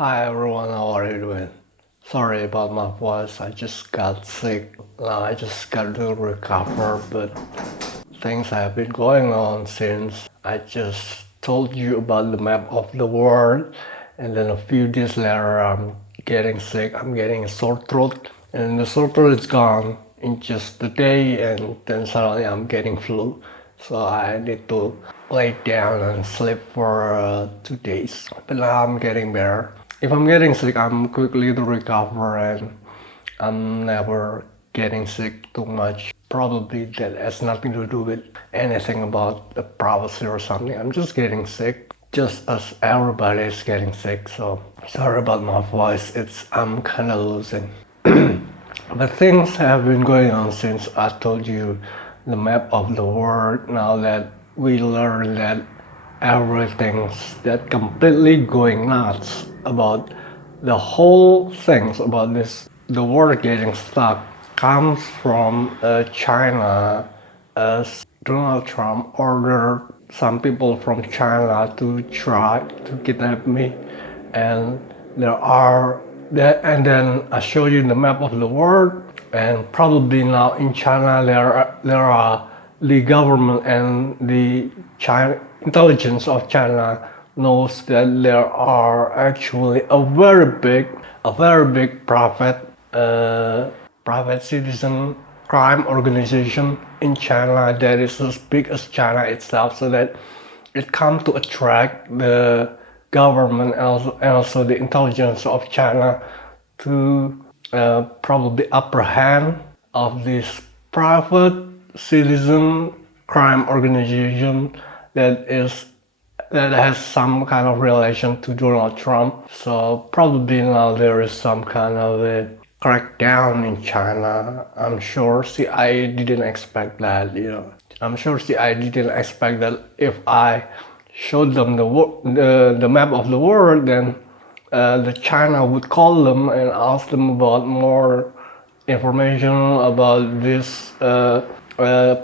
Hi everyone, how are you doing? Sorry about my voice, I just got sick. Now I just got to recover, but things have been going on since I just told you about the map of the world, and then a few days later I'm getting sick, I'm getting a sore throat, and the sore throat is gone in just a day, and then suddenly I'm getting flu. So I need to lay down and sleep for 2 days. But now I'm getting better. If I'm getting sick, I'm quickly to recover and I'm never getting sick too much. Probably that has nothing to do with anything about the privacy or something. I'm just getting sick, just as everybody is getting sick. So sorry about my voice. I'm kind of losing. But things have been going on since I told you the map of the world. Now that we learn that everything's that completely going nuts about the whole things about this, the world getting stuck comes from China, as Donald Trump ordered some people from China to try to kidnap me, and there are that, and then I show you the map of the world, and probably now in China there are the government and the China intelligence of China knows that there are actually a very big private citizen crime organization in China that is as big as China itself, so that it comes to attract the government and also the intelligence of China to probably upper hand of this private citizen crime organization that is that has some kind of relation to Donald Trump. So probably now there is some kind of a crackdown in China. I'm sure CIA didn't expect that. I'm sure CIA didn't expect that if I showed them the map of the world, then the China would call them and ask them about more information about this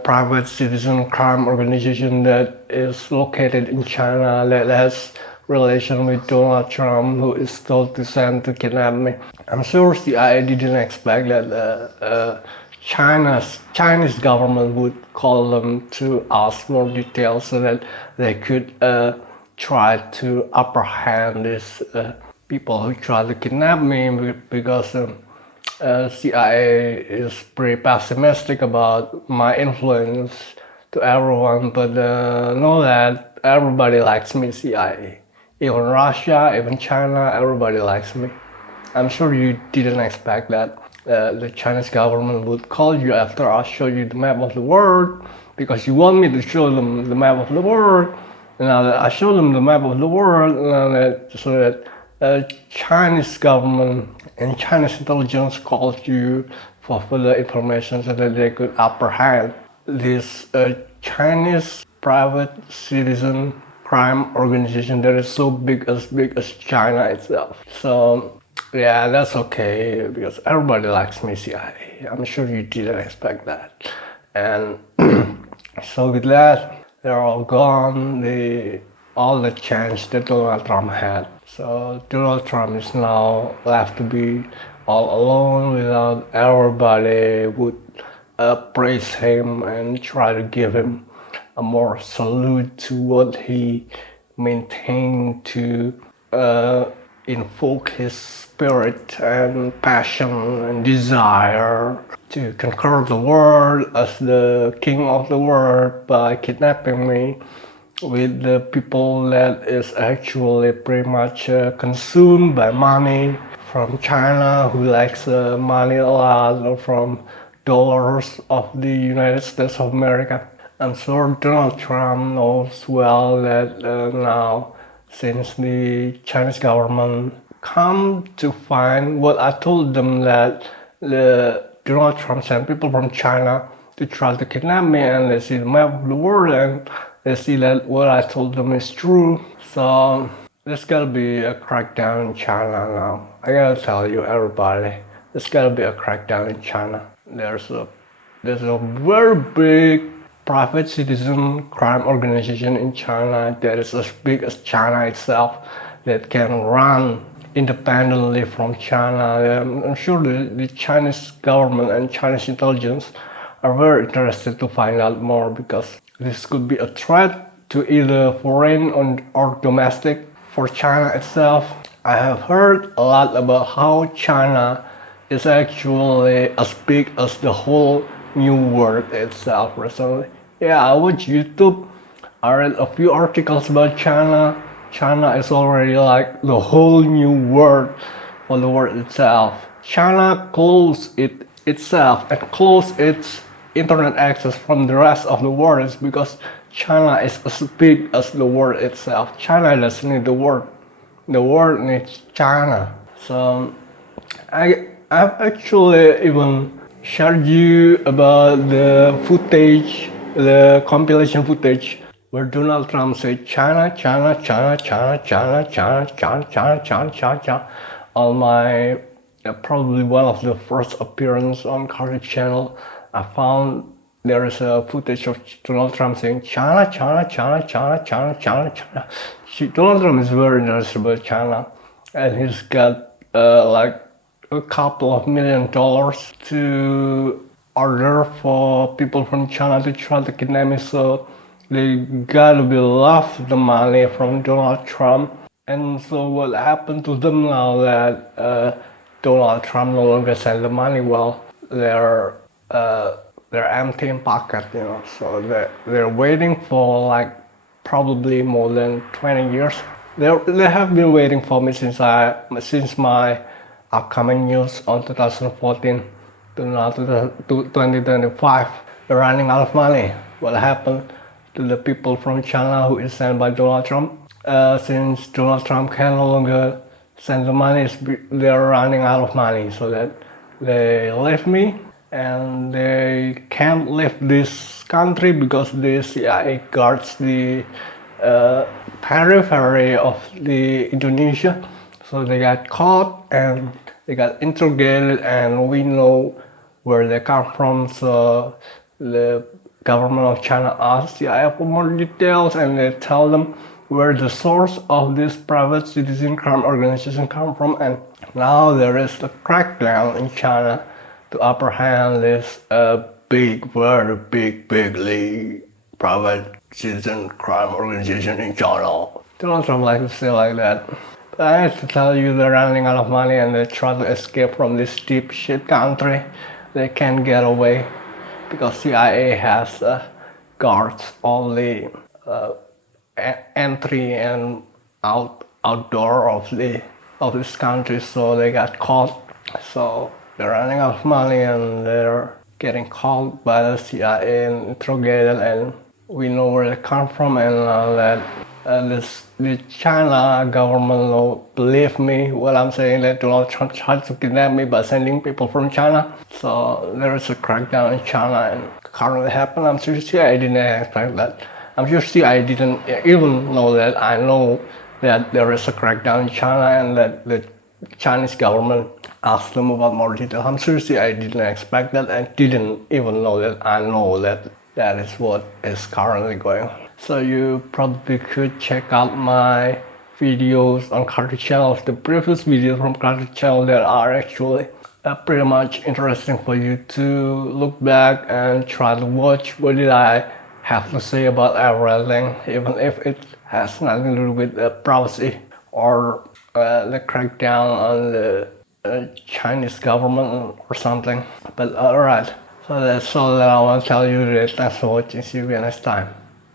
private citizen crime organization that is located in China that has relation with Donald Trump, who is told to send to kidnap me. I'm sure CIA didn't expect that Chinese government would call them to ask more details so that they could try to upper hand these people who try to kidnap me, because CIA is pretty pessimistic about my influence to everyone, but know that everybody likes me, CIA. Even Russia, even China, everybody likes me. I'm sure you didn't expect that the Chinese government would call you after I show you the map of the world, because you want me to show them the map of the world. Now that I show them the map of the world, so that Chinese government and Chinese intelligence called you for further information so that they could apprehend this Chinese private citizen crime organization that is so big as China itself. So yeah, that's okay because everybody likes me, CIA. I'm sure you didn't expect that. And so with that, they're all gone. All the change that Donald Trump had. So Donald Trump is now left to be all alone without everybody would praise him and try to give him a more salute to what he maintained to invoke his spirit and passion and desire to conquer the world as the king of the world by kidnapping me with the people that is actually pretty much consumed by money from China, who likes money a lot, or from dollars of the United States of America. I'm sure Donald Trump knows well that now, since the Chinese government come to find what I told them, that Donald Trump sent people from China to try to kidnap me, and they see the map of the world and they see that what I told them is true. So there's gotta be a crackdown in China now. I gotta tell you, everybody, there's gotta be a crackdown in China. There's a very big private citizen crime organization in China that is as big as China itself, that can run independently from China. I'm sure the Chinese government and Chinese intelligence are very interested to find out more, because this could be a threat to either foreign or domestic. For China itself, I have heard a lot about how China is actually as big as the whole New World itself recently. Yeah, I watch YouTube. I read a few articles about China. China is already like the whole new world for the world itself. China closed itself and closed its internet access from the rest of the world because China is as big as the world itself. China doesn't need the world. The world needs China. So I've actually even shared you about the footage, the compilation footage where Donald Trump said China, China, China, China, China, China, China, China, China, China, China on my probably one of the first appearance on Carter channel. I found there is a footage of Donald Trump saying China, China, China, China, China, China, China. Donald Trump is very interested about China, and he's got like a couple of $1 million to order for people from China to try to kidnap me. So they gotta be love the money from Donald Trump. And so what happened to them now that Donald Trump no longer sends the money? Well, they're empty in pocket, you know. So they're waiting for like probably more than 20 years. They have been waiting for me since my upcoming news on 2014 to now to 2025. They're running out of money. What happened to the people from China who is sent by Donald Trump? Since Donald Trump can no longer send the money, they're running out of money, so that they left me and they can't leave this country because the CIA guards the periphery of the Indonesia. So they got caught and they got interrogated, and we know where they come from. So the government of China asks CIA for more details, and they tell them where the source of this private citizen crime organization come from. And now there is a crackdown in China to apprehend this big, very big private citizen crime organization in China. Donald Trump like to say like that. But I have to tell you, they're running out of money and they try to escape from this deep shit country. They can't get away because CIA has guards all the entry and outdoor of this country, so they got caught. So they're running out of money and they're getting caught by the CIA and interrogated, and we know where they come from, and that the China government will believe me when I'm saying that Donald Trump tried to kidnap me by sending people from China. So there is a crackdown in China and currently happened. I'm sure CIA didn't expect that. I'm sure CIA didn't even know that. I know that there is a crackdown in China and that the Chinese government asked them about more detail. I'm sure CIA didn't expect that and didn't even know that. I know that that is what is currently going on. So you probably could check out my videos on Carter channel, the previous videos from Carter channel that are actually pretty much interesting for you to look back and try to watch what did I have to say about everything, even if it has nothing to do with privacy or the crackdown on the Chinese government or something. But alright, so that's all that I want to tell you today. Thanks for watching. See you again next time.